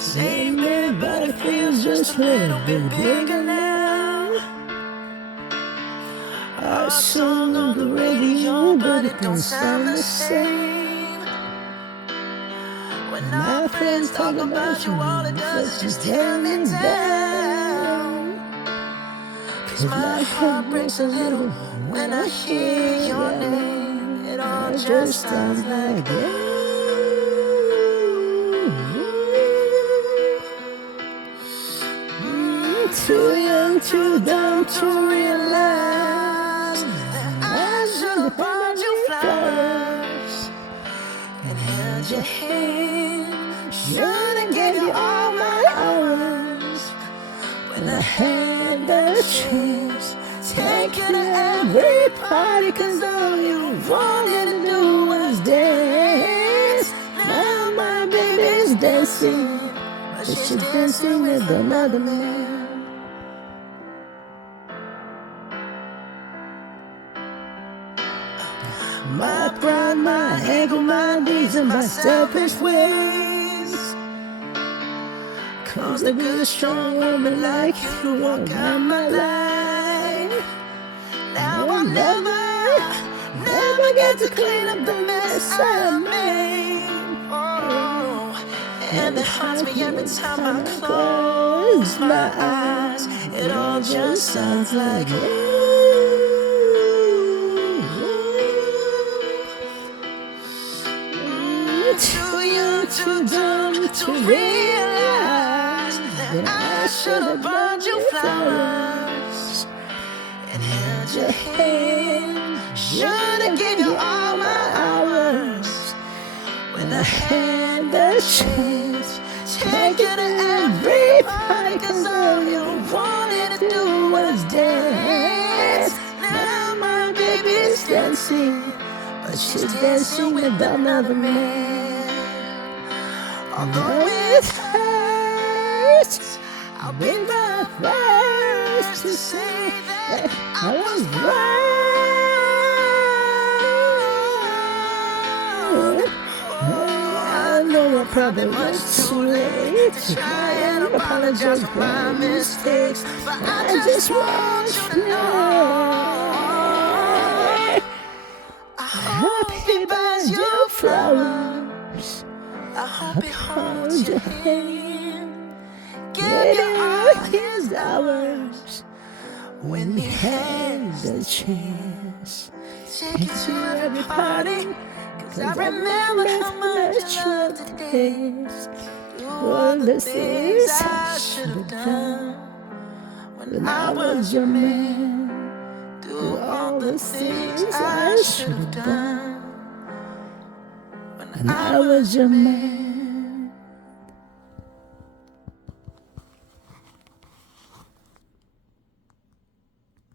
Same man, but it feels just a little bit bigger now. Our song on the radio, but it don't sound the same. When my friends talk about you, all it does is just tear me down. 'Cause my heart breaks a little when I hear your name. It all just sounds like you. Too young, too dumb to realize that I should have bought you flowers and held your hand. Should have gave you all my hours when I had the chance. Take you to every party, 'cause all you wanted to do was dance. Now my baby's dancing, but she's dancing with another man. My pride, my anger, my needs, and my selfish ways. Cause the good, strong woman like you walk out my life. Now I'll never get to clean up the mess I made. Oh, and it haunts me every time I close my eyes. It all just sounds like you. Too young, too dumb to realize that I should have bought you flowers and held your hand. Should have given you all my hours when I had the chance. Take you to every party, 'cause all you wanted to do was dance. Now my baby's dancing, but she's dancing with another man. Although it hurts, I'll be the first to say that I was wrong. I know I probably was too late to try and apologize for my mistakes, but I just want you to know I hope he buys you flowers. I hope he holds your hand, give you all his hours when he has the chance. Take you to every party, 'cause I remember how much you loved the days. Do all the things I should have done when I was your man. Do all the things I should have done when I was your man.